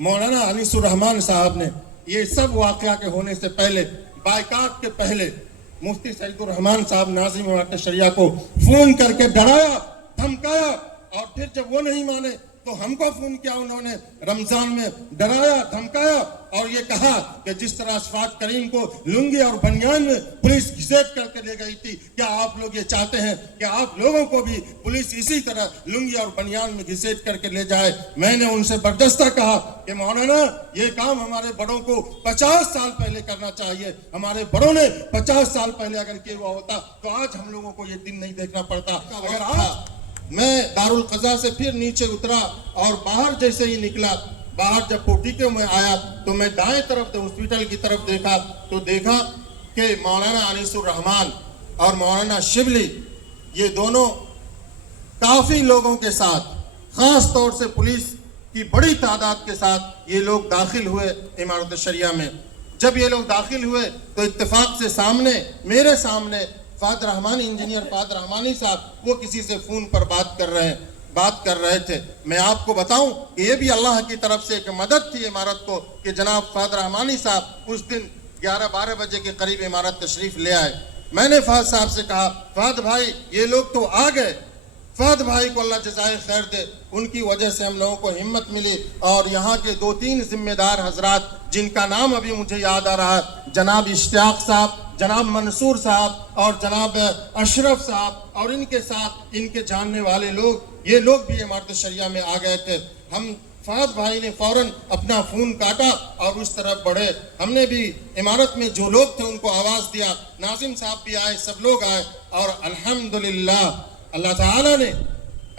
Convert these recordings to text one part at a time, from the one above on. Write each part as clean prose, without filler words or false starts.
مولانا انیس الرحمان صاحب نے یہ سب واقعہ کے ہونے سے پہلے، بائیکاٹ کے پہلے، مفتی سعید الرحمان صاحب ناظم امارت شریعہ کو فون کر کے ڈرایا، دھمکایا، اور پھر جب وہ نہیں مانے تو ہم کو فون کیا انہوں نے، رمضان میں ڈرایا، دھمکایا، اور یہ کہا کہ جس طرح اشفاق کریم کو لنگی اور بنیان میں پولیس گھسیٹ کر کے لے گئی تھی، کیا آپ لوگ یہ چاہتے ہیں کہ آپ لوگوں کو بھی پولیس اسی طرح لنگی اور بنیان میں گھسیٹ کر کے لے جائے؟ میں نے ان سے بردستہ کہا کہ مولانا یہ کام ہمارے بڑوں کو 50 سال پہلے کرنا چاہیے، ہمارے بڑوں نے 50 سال پہلے اگر کیا ہوا ہوتا تو آج ہم لوگوں کو یہ دن نہیں دیکھنا پڑتا۔ اگر آج میں دارالقضا سے پھر نیچے اترا اور باہر جیسے ہی نکلا، باہر جب کوٹیکے میں آیا تو میں دائیں طرف ہاسپٹل کی طرف دیکھا تو دیکھا کہ مولانا انیس الرحمان اور مولانا شبلی یہ دونوں کافی لوگوں کے ساتھ، خاص طور سے پولیس کی بڑی تعداد کے ساتھ یہ لوگ داخل ہوئے امارت شریعہ میں۔ جب یہ لوگ داخل ہوئے تو اتفاق سے سامنے، میرے سامنے فہد رحمانی، انجینئر فہد رحمانی صاحب، وہ کسی سے فون پر بات کر رہے تھے۔ میں آپ کو بتاؤں کہ یہ بھی اللہ کی طرف سے ایک مدد تھی امارت کو کہ جناب فہد رحمانی صاحب اس دن 11-12 بجے کے قریب امارت تشریف لے آئے۔ میں نے فہد صاحب سے کہا فہد بھائی یہ لوگ تو آ گئے، فہد بھائی کو اللہ جزائے خیر دے، ان کی وجہ سے ہم لوگوں کو ہمت ملی، اور یہاں کے 2-3 ذمہ دار حضرات جن کا نام ابھی مجھے یاد آ رہا ہے، جناب اشتیاق صاحب، جناب منصور صاحب اور جناب اشرف صاحب، اور ان کے ساتھ ان کے جاننے والے لوگ، یہ لوگ بھی امارت شریعہ میں آ گئے تھے۔ ہم فہد بھائی نے فوراً اپنا فون کاٹا اور اس طرف بڑھے۔ ہم نے بھی امارت میں جو لوگ تھے ان کو آواز دیا، ناظم صاحب بھی آئے، سب لوگ آئے، اور الحمدللہ اللہ تعالیٰ نے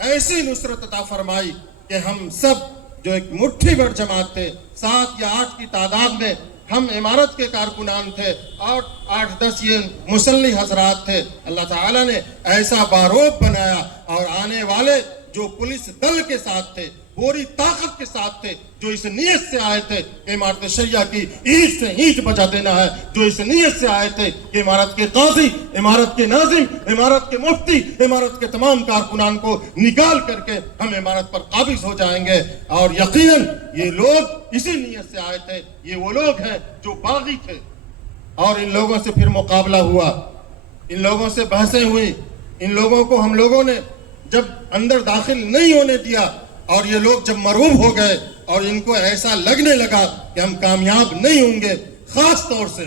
ایسی نصرت عطا فرمائی کہ ہم سب جو ایک مٹھی بھر جماعت تھے، 7 یا 8 کی تعداد میں ہم امارت کے کارکنان تھے، اور 8-10 یہ مسلح حضرات تھے۔ اللہ تعالیٰ نے ایسا باروب بنایا، اور آنے والے جو پولیس دل کے ساتھ تھے، پوری طاقت کے ساتھ تھے، جو اس نیت سے آئے تھے کہ امارت شریعہ کی اینٹ سے اینٹ بجا دینا ہے، جو اس نیت سے آئے تھے کہ امارت کے قاضی، امارت کے ناظم، امارت کے مفتی، امارت کے تمام کارکنان کو نکال کر کے ہم امارت پر قابض ہو جائیں گے۔ اور یقیناً یہ لوگ اسی نیت سے آئے تھے، یہ وہ لوگ ہیں جو باغی تھے، اور ان لوگوں سے پھر مقابلہ ہوا، ان لوگوں سے بحثیں ہوئی، ان لوگوں کو ہم لوگوں نے جب اندر داخل نہیں ہونے دیا، اور یہ لوگ جب مرعوب ہو گئے اور ان کو ایسا لگنے لگا کہ ہم کامیاب نہیں ہوں گے، خاص طور سے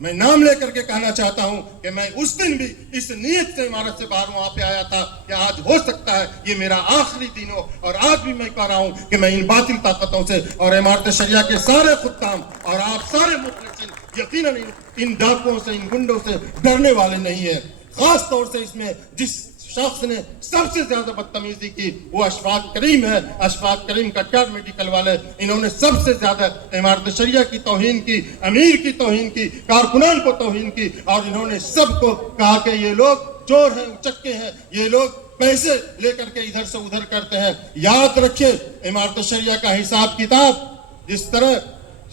میں نام لے کر کے کہنا چاہتا ہوں کہ میں اس دن بھی اس نیت سے امارت سے باہر وہاں پہ آیا تھا کہ آج ہو سکتا ہے یہ میرا آخری دن ہو، اور آج بھی میں کہہ رہا ہوں کہ میں ان باطل طاقتوں سے اور امارت شریعہ کے سارے خدام اور آپ سارے مخلصین یقیناً ان ڈاکوؤں سے، ان گنڈوں سے ڈرنے والے نہیں ہیں۔ خاص طور سے اس میں جس شخص نے سب سے زیادہ بدتمیزی کی وہ اشفاق کریم ہے، اشفاق کریم کٹیہار میڈیکل والے، انہوں نے سب سے زیادہ امارت شریعہ کی توہین کی، امیر کی توہین کی، کارکنان کو توہین کی، اور انہوں نے سب کو کہا کہ یہ لوگ چور ہیں، اچکے ہیں، یہ لوگ پیسے لے کر کے ادھر سے ادھر کرتے ہیں۔ یاد رکھیں امارت شریعہ کا حساب کتاب جس طرح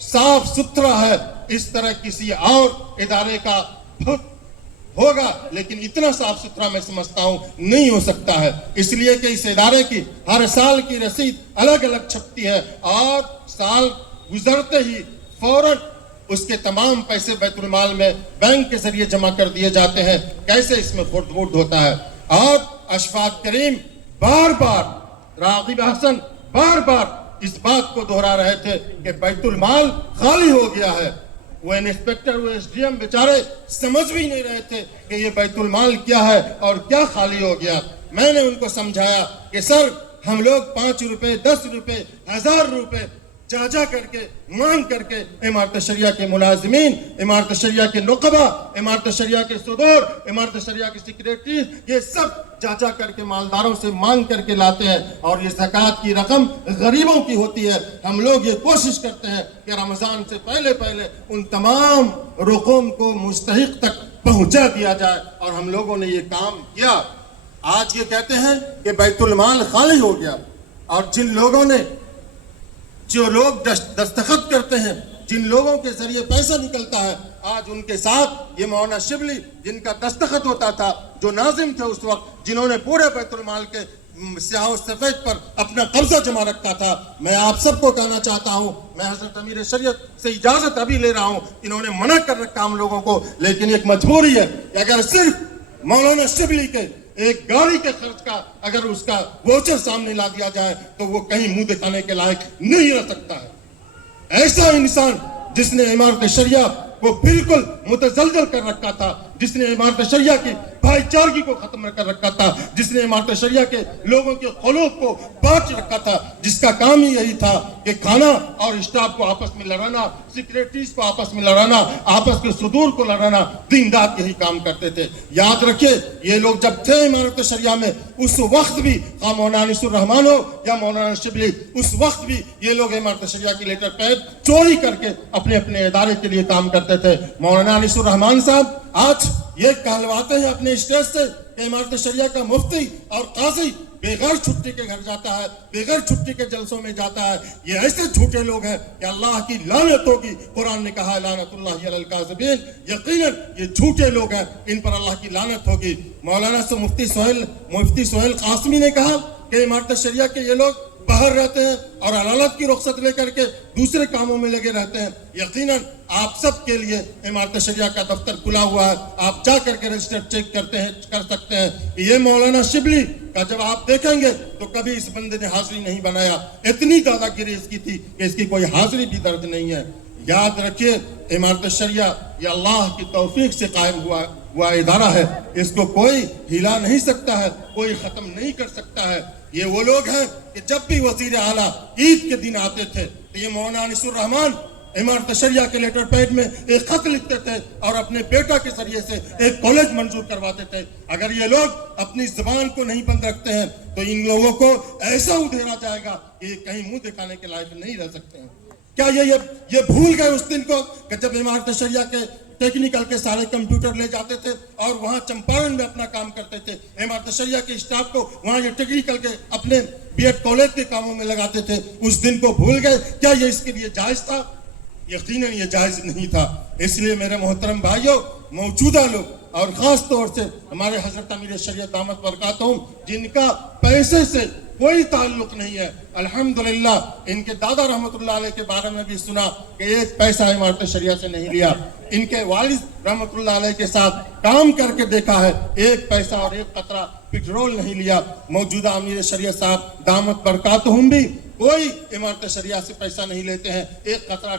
صاف ستھرا ہے، اس طرح کسی اور ادارے کا ہوگا، لیکن اتنا صاف ستھرا میں سمجھتا ہوں نہیں ہو سکتا ہے، اس لیے کہ اس ادارے کی ہر سال کی رسید الگ الگ چھپتی ہے، اور سال گزرتے ہی فوراً اس کے تمام پیسے بیت المال میں بینک کے ذریعے جمع کر دیے جاتے ہیں۔ کیسے اس میں خرد برد ہوتا ہے؟ اور اشفاق کریم بار بار، راغب احسن بار بار اس بات کو دہرا رہے تھے کہ بیت المال خالی ہو گیا ہے۔ وہ انسپیکٹر، وہ ایس ڈی ایم بیچارے سمجھ بھی نہیں رہے تھے کہ یہ بیت المال کیا ہے اور کیا خالی ہو گیا۔ میں نے ان کو سمجھایا کہ سر ہم لوگ 5 روپے، 10 روپے، 1000 روپے جا کر کے مانگ کر کے امارت شریعہ کے ملازمین، امارت شریعہ کے نقبہ، امارت شریعہ کے صدور، امارت شریعہ کے سیکریٹریز، یہ سب جا کر کے مالداروں سے مانگ کر کے لاتے ہیں، اور یہ زکوٰۃ کی رقم غریبوں کی ہوتی ہے۔ ہم لوگ یہ کوشش کرتے ہیں کہ رمضان سے پہلے ان تمام رقوم کو مستحق تک پہنچا دیا جائے، اور ہم لوگوں نے یہ کام کیا۔ آج یہ کہتے ہیں کہ بیت المال خالی ہو گیا، اور جو لوگ دستخط کرتے ہیں، جن لوگوں کے ذریعے پیسہ نکلتا ہے، آج ان کے ساتھ یہ مولانا شبلی جن کا دستخط ہوتا تھا، جو ناظم تھے اس وقت، جنہوں نے پورے بیت المال کے سیاہ و سفید پر اپنا قبضہ جما رکھا تھا. میں آپ سب کو کہنا چاہتا ہوں, میں حضرت امیر شریعت سے اجازت ابھی لے رہا ہوں, انہوں نے منع کر رکھا ہم لوگوں کو, لیکن ایک مجبوری ہے کہ اگر صرف مولانا شبلی کے ایک گاڑی کے خرچ کا اگر اس کا ووچر سامنے لا دیا جائے تو وہ کہیں منہ دکھانے کے لائق نہیں رہ سکتا ہے. ایسا انسان جس نے امارت شریعہ کو بالکل متزلزل کر رکھا تھا, جس نے امارت شریعہ کی بھائی چارگی کو ختم کر رکھا تھا, جس نے امارت شریعہ کے لوگوں کے قلوب کو بانٹ رکھا تھا, جس کا کام ہی یہی تھا کہ کھانا اور اسٹاف کو آپس میں لڑانا, سیکریٹریز کو آپس میں لڑانا, آپس کے صدور کو لڑانا, دن رات یہی کام کرتے تھے. یاد رکھیے یہ لوگ جب تھے امارت شریعہ میں اس وقت بھی خواہ مولانا انیس الرحمان ہو یا مولانا شبلی, اس وقت بھی یہ لوگ امارت شریعہ کی لیٹر پیڈ چوری کر کے اپنے اپنے ادارے کے لیے کام کرتے تھے. مولانا انیس الرحمان صاحب آج یہ کہلواتے ہیں اپنے اسٹیج سے کہ امارت شریعہ کا مفتی اور قاضی بغیر چھٹی کے گھر جاتا ہے, بغیر چھٹی کے جلسوں میں جاتا ہے. یہ ایسے جھوٹے لوگ ہیں کہ اللہ کی لعنت ہوگی. قرآن نے کہا ہے لعنت اللہ علی الکاذبین, یقیناً یہ جھوٹے لوگ ہیں, ان پر اللہ کی لعنت ہوگی. مولانا سے مفتی سہیل قاسمی نے کہا کہ امارت شریعہ کے یہ لوگ باہر رہتے ہیں اور عدالت کی رخصت لے کر کے دوسرے کاموں میں لگے رہتے ہیں. یقیناً آپ سب کے لیے امارت شریعہ کا دفتر کھلا ہوا ہے, آپ جا کر کے رجسٹر چیک کر سکتے ہیں. یہ مولانا شبلی کا جب آپ دیکھیں گے تو کبھی اس بندے نے حاضری نہیں بنایا, اتنی دادا گیری اس کی تھی کہ اس کی کوئی حاضری بھی درج نہیں ہے. یاد رکھیے امارت شریعہ یہ اللہ کی توفیق سے قائم ہوا ادارہ ہے, اس کو کوئی ہلا نہیں سکتا ہے, کوئی ختم نہیں کر سکتا ہے. یہ وہ لوگ ہیں کہ جب بھی وزیر اعلیٰ عید کے دن آتے تھے تو یہ مولانا انیس الرحمان امارت شریعہ کے لیٹر پیڈ میں ایک خط لکھتے تھے اور اپنے بیٹا کے ذریعے سے ایک کالج منظور کرواتے تھے. اگر یہ لوگ اپنی زبان کو نہیں بند رکھتے ہیں تو ان لوگوں کو ایسا ادھیرا جائے گا کہ یہ کہیں منہ دکھانے کے لائق نہیں رہ سکتے ہیں. کیا یہ بھول گئے اس دن کو کہ جب امارت شریعہ کے ٹیکنیکل کے سارے کمپیوٹر لے جاتے تھے اور وہاں چمپارن میں اپنا کام کرتے تھے, امارت شریعہ کے اسٹاف کو وہاں یہ ٹیکنیکل کے اپنے بی ایڈ کالج کے کاموں میں لگاتے تھے, اس دن کو بھول گئے؟ کیا یہ اس کے لیے جائز تھا؟ یقیناً یہ جائز نہیں تھا. اس لیے میرے محترم بھائیوں, موجودہ لوگ اور خاص طور سے ہمارے حضرت امیر شریعت دامت برکاتہم جن کا پیسے سے کوئی تعلق نہیں ہے, الحمدللہ ان کے دادا رحمت اللہ علیہ کے بارے میں بھی سنا کہ ایک پیسہ امارت شریعہ سے نہیں لیا. ان کے والد رحمت اللہ علیہ کے ساتھ کام کر کے دیکھا ہے, ایک پیسہ اور ایک قطرہ پٹرول نہیں لیا. موجودہ امیر شریعت صاحب دامت برکاتہم بھی کوئی امارت شریعہ سے پیسہ نہیں لیتے ہیں, ایک قطرہ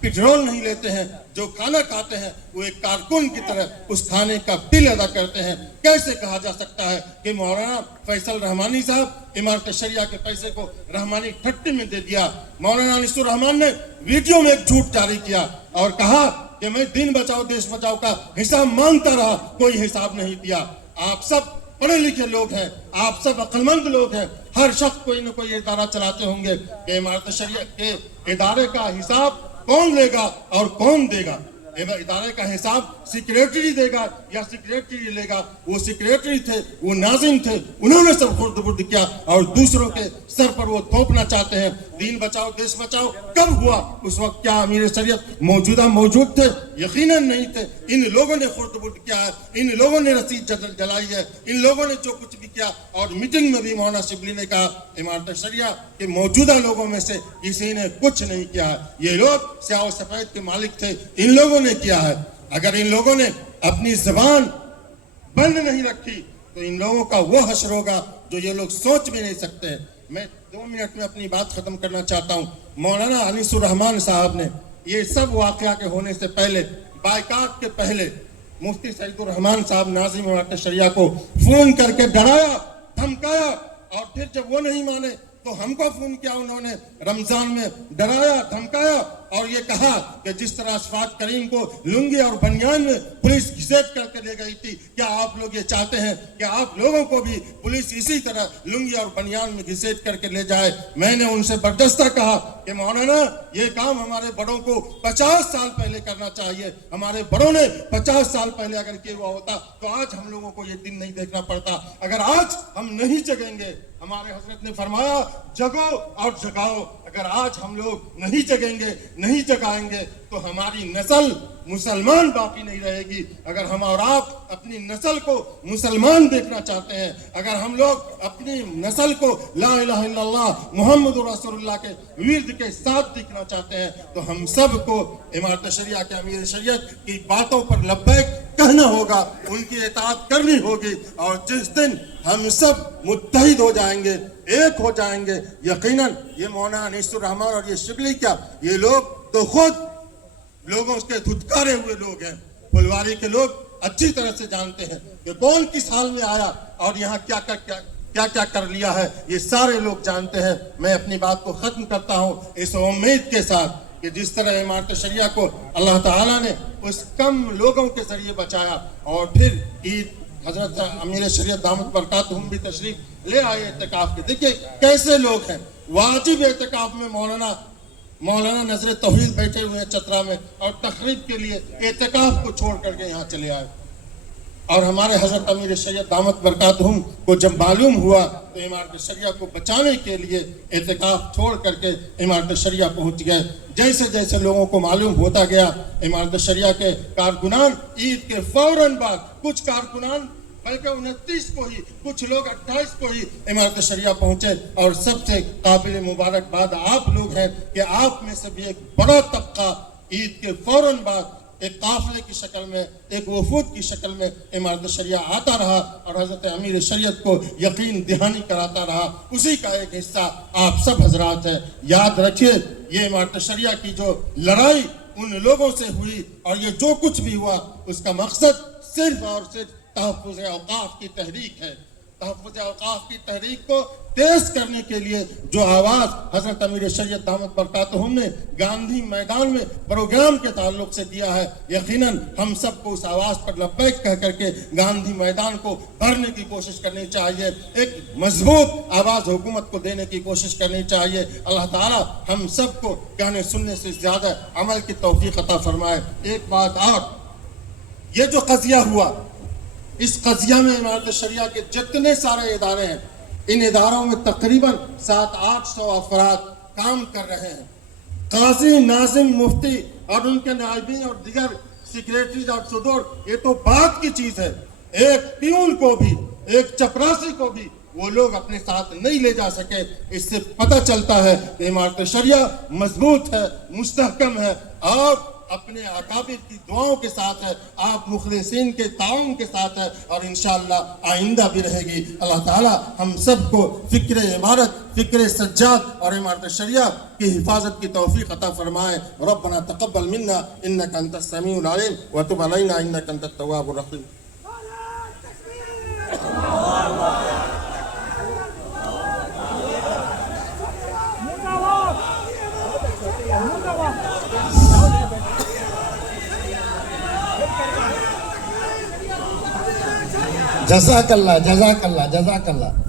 پٹرول نہیں لیتے ہیں. جو کھانا کھاتے ہیں وہ ایک کارکن کی طرح اس کھانے کا بل ادا کرتے ہیں. کیسے کہا جا سکتا ہے کہ مولانا فیصل رحمانی صاحب امارت شریعہ کے پیسے کو رحمانی ٹھٹی میں دے دیا؟ مولانا انیس الرحمان نے ویڈیو میں ایک جھوٹ جاری کیا اور کہا کہ میں دین بچاؤ دیش بچاؤ کا حساب مانگتا رہا, کوئی حساب نہیں دیا. آپ سب پڑھے لکھے لوگ ہیں, آپ سب عقل مند لوگ ہیں, ہر شخص کوئی نہ کوئی ادارہ چلاتے ہوں گے کہ امارت شریعہ کے ادارے کا حساب کون لے گا اور کون دے گا؟ ادارے کا حساب سیکریٹری دے گا یا سیکریٹری لے گا؟ وہ سیکریٹری تھے, وہ ناظم تھے, انہوں نے سب خرد برد کیا اور دوسروں کے سر پر وہ تھوپنا چاہتے ہیں. دین بچاؤ دیش بچاؤ کب ہوا؟ اس وقت کیا امیر شریعت موجود تھے؟ یقیناً نہیں تھے. ان لوگوں نے خرد برد کیا ہے, ان لوگوں نے رسید جلائی ہے, ان لوگوں نے جو کچھ بھی کیا. اور میٹنگ میں بھی مولانا شبلی نے کہا امارت شریعہ کے موجودہ لوگوں میں سے کسی نے کچھ نہیں کیا ہے, یہ لوگ سیاہ و سفید کے مالک تھے, ان لوگوں نے کیا ہے. اگر ان لوگوں نے اپنی زبان بند نہیں رکھی تو ان لوگوں کا وہ حشر ہوگا جو یہ لوگ سوچ بھی نہیں سکتے. میں 2 منٹ میں اپنی بات ختم کرنا چاہتا ہوں. مولانا انیس الرحمان صاحب نے یہ سب واقعہ کے ہونے سے پہلے, بائیکاٹ کے پہلے, مفتی سعید الرحمان صاحب ناظم امارت شریعہ کو فون کر کے ڈرایا, دھمکایا, اور پھر جب وہ نہیں مانے تو ہم کو فون کیا انہوں نے, رمضان میں ڈرایا, دھمکایا اور یہ کہا کہ جس طرح اشفاق کریم کو لنگی اور بنیان میں پولیس گھسیٹ کر کے لے گئی تھی, کیا آپ لوگ یہ چاہتے ہیں کہ آپ لوگوں کو بھی پولیس اسی طرح لنگی اور بنیان میں گھسیٹ کر کے لے جائے؟ میں نے ان سے بردستہ کہا کہ مولانا یہ کام ہمارے بڑوں کو 50 سال پہلے کرنا چاہیے. ہمارے بڑوں نے 50 سال پہلے اگر کیا ہوا ہوتا تو آج ہم لوگوں کو یہ دن نہیں دیکھنا پڑتا. اگر آج ہم نہیں جگیں گے, ہمارے حضرت نے فرمایا جگو اور جگاؤ, اگر اگر آج ہم لوگ نہیں جگیں گے، نہیں جگائیں گے تو ہماری نسل مسلمان باقی نہیں رہے گی۔ اگر ہم اور آپ اپنی نسل کو مسلمان دیکھنا چاہتے ہیں، اگر ہم لوگ اپنی نسل کو لا الہ الا اللہ محمد رسول اللہ کے ورد کے ساتھ دیکھنا چاہتے ہیں تو ہم سب کو امارت شریعہ کے امیر شریعت کی باتوں پر لبیک کہنا ہوگا، ان کی اطاعت کرنی ہوگی، اور جس دن ہم سب متحد ہو جائیں گے، ایک ہو جائیں گے، یقیناً یہ مولانا انیس الرحمان اور یہ شبلی کیا، یہ لوگ تو خود لوگوں کے دھتکارے ہوئے لوگ ہیں۔ پھلواری کے لوگ اچھی طرح سے جانتے ہیں کہ کون کس حال میں آیا اور یہاں کیا کر لیا ہے، یہ سارے لوگ جانتے ہیں۔ میں اپنی بات کو ختم کرتا ہوں اس امید کے ساتھ کہ جس طرح امارت شریعہ کو اللہ تعالیٰ نے اس کم لوگوں کے ذریعے بچایا، اور پھر عید حضرت امیر شریعت دامت برکاتہم بھی تشریف لے آئے اعتکاف کے۔ دیکھیے کیسے لوگ ہیں، واجب اعتکاف میں مولانا نظر توحید بیٹھے ہوئے ہیں چترا میں، اور تقریب کے لیے اعتکاف کو چھوڑ کر کے یہاں چلے آئے۔ اور ہمارے حضرت امیر شریعت دامت برکاتہم کو جب معلوم ہوا تو امارت شریعہ کو بچانے کے لیے اعتکاف چھوڑ کر کے امارت شریعہ پہنچ گئے۔ جیسے جیسے لوگوں کو معلوم ہوتا گیا، امارت شریعہ کے کارکنان عید کے فوراً بعد، کچھ کارکنان بلکہ 29 کو ہی، کچھ لوگ 28 کو ہی امارت شریعہ پہنچے، اور سب سے قابل مبارکباد آپ لوگ ہیں کہ آپ میں سے بھی ایک بڑا طبقہ عید کے فوراً بعد ایک قافلے کی شکل میں، ایک وفود کی شکل میں امارت شریعہ آتا رہا اور حضرت امیر شریعت کو یقین دہانی کراتا رہا۔ اسی کا ایک حصہ آپ سب حضرات ہیں۔ یاد رکھیے یہ امارت شریعہ کی جو لڑائی ان لوگوں سے ہوئی اور یہ جو کچھ بھی ہوا، اس کا مقصد صرف اور صرف تحفظ اوقاف کی تحریک ہے۔ تحفظ اوقاف کی تحریک کو تیز کرنے کے لیے جو آواز حضرت امیر شریعت دامت برکاتہم نے گاندھی میدان میں پروگرام کے تعلق سے دیا ہے، یقیناً ہم سب کو اس آواز پر لبیک کہہ کر کے گاندھی میدان کو بھرنے کی کوشش کرنی چاہیے، ایک مضبوط آواز حکومت کو دینے کی کوشش کرنی چاہیے۔ اللہ تعالیٰ ہم سب کو کہنے سننے سے زیادہ عمل کی توفیق عطا فرمائے۔ ایک بات اور، یہ جو قضیہ ہوا، اس قضیہ میں امارت شریعہ کے جتنے سارے ادارے ہیں، ان اداروں میں تقریباً 700-800 افراد کام کر رہے ہیں۔ قاضی، ناظم، مفتی اور ان کے نائبین اور دیگر سیکریٹریز اور صدور، یہ تو بات کی چیز ہے، ایک پیون کو بھی، ایک چپراسی کو بھی وہ لوگ اپنے ساتھ نہیں لے جا سکے۔ اس سے پتہ چلتا ہے کہ امارت شریعہ مضبوط ہے، مستحکم ہے، اور اپنے اکابر کی دعاؤں کے ساتھ ہے، آپ مخلصین کے تعاون کے ساتھ ہے، اور انشاءاللہ آئندہ بھی رہے گی۔ اللہ تعالی ہم سب کو فکر عمارت، فکر سجاد اور امارت شریعہ کی حفاظت کی توفیق عطا فرمائے۔ ربنا تقبل منا انک انت السمیع العلیم وتب علینا انک انت التواب الرحیم۔ جزاک اللہ، جزاک اللہ، جزاک اللہ۔